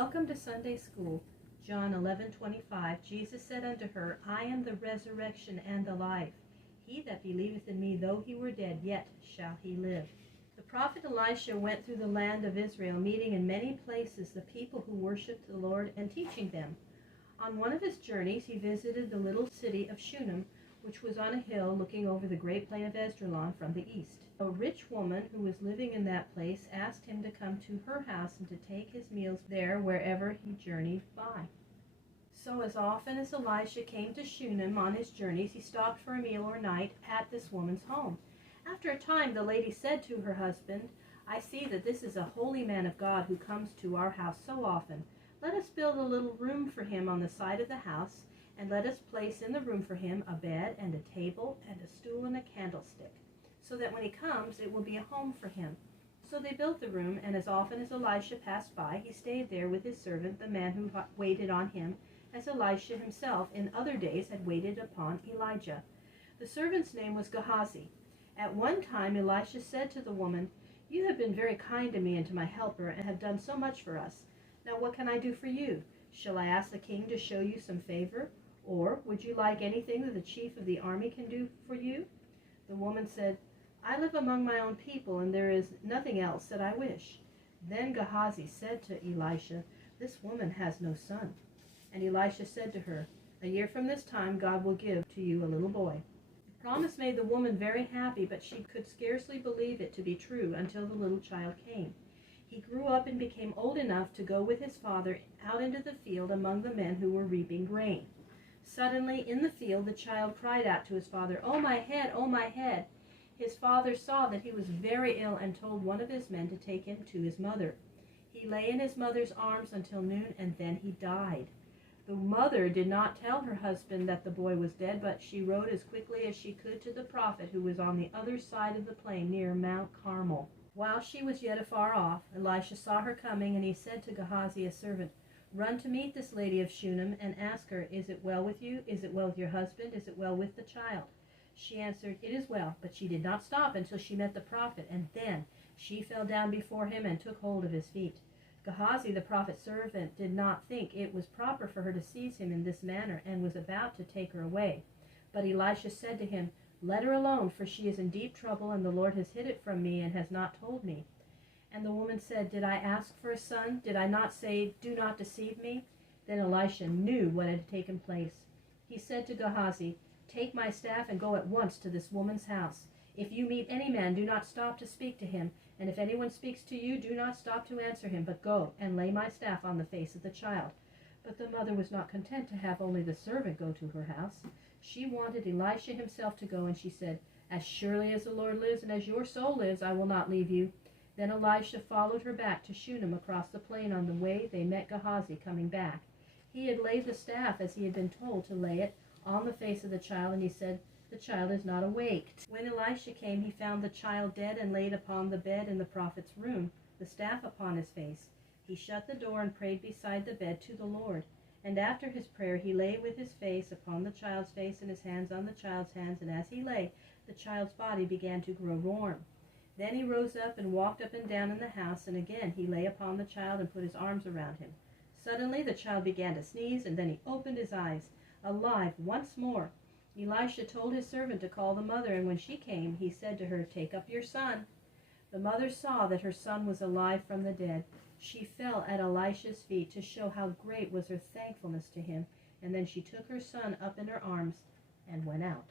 Welcome to Sunday School. John 11:25. Jesus said unto her, I am the resurrection and the life. He that believeth in me, though he were dead, yet shall he live. The prophet Elisha went through the land of Israel, meeting in many places the people who worshipped the Lord and teaching them. On one of his journeys he visited the little city of Shunem, which was on a hill looking over the great plain of Esdraelon from the east. A rich woman who was living in that place asked him to come to her house and to take his meals there wherever he journeyed by. So as often as Elisha came to Shunem on his journeys, he stopped for a meal or night at this woman's home. After a time the lady said to her husband, I see that this is a holy man of God who comes to our house so often. Let us build a little room for him on the side of the house, and let us place in the room for him a bed and a table and a stool and a candlestick, so that when he comes it will be a home for him. So they built the room, and as often as Elisha passed by, he stayed there with his servant, the man who waited on him, as Elisha himself in other days had waited upon Elijah. The servant's name was Gehazi. At one time Elisha said to the woman, You have been very kind to me and to my helper, and have done so much for us. Now what can I do for you? Shall I ask the king to show you some favor? Or would you like anything that the chief of the army can do for you? The woman said, I live among my own people, and there is nothing else that I wish. Then Gehazi said to Elisha, This woman has no son. And Elisha said to her, A year from this time God will give to you a little boy. The promise made the woman very happy, but she could scarcely believe it to be true until the little child came. He grew up and became old enough to go with his father out into the field among the men who were reaping grain. Suddenly in the field the child cried out to his father, Oh my head, oh my head! His father saw that he was very ill and told one of his men to take him to his mother. He lay in his mother's arms until noon, and then he died. The mother did not tell her husband that the boy was dead, but she rode as quickly as she could to the prophet who was on the other side of the plain near Mount Carmel. While she was yet afar off, Elisha saw her coming, and he said to Gehazi, his servant, Run to meet this lady of Shunem, and ask her, Is it well with you? Is it well with your husband? Is it well with the child? She answered, It is well. But she did not stop until she met the prophet, and then she fell down before him and took hold of his feet. Gehazi, the prophet's servant, did not think it was proper for her to seize him in this manner, and was about to take her away. But Elisha said to him, Let her alone, for she is in deep trouble, and the Lord has hid it from me and has not told me. And the woman said, Did I ask for a son? Did I not say, Do not deceive me? Then Elisha knew what had taken place. He said to Gehazi, Take my staff and go at once to this woman's house. If you meet any man, do not stop to speak to him, and if anyone speaks to you, do not stop to answer him, but go and lay my staff on the face of the child. But the mother was not content to have only the servant go to her house. She wanted Elisha himself to go, and she said, As surely as the Lord lives and as your soul lives, I will not leave you. Then Elisha followed her back to Shunem across the plain. On the way they met Gehazi coming back. He had laid the staff as he had been told to lay it on the face of the child, and he said, The child is not awake. When Elisha came, he found the child dead and laid upon the bed in the prophet's room, the staff upon his face. He shut the door and prayed beside the bed to the Lord. And after his prayer he lay with his face upon the child's face and his hands on the child's hands, and as he lay, the child's body began to grow warm. Then he rose up and walked up and down in the house, and again he lay upon the child and put his arms around him. Suddenly the child began to sneeze, and then he opened his eyes, alive once more. Elisha told his servant to call the mother, and when she came, he said to her, Take up your son. The mother saw that her son was alive from the dead. She fell at Elisha's feet to show how great was her thankfulness to him, and then she took her son up in her arms and went out.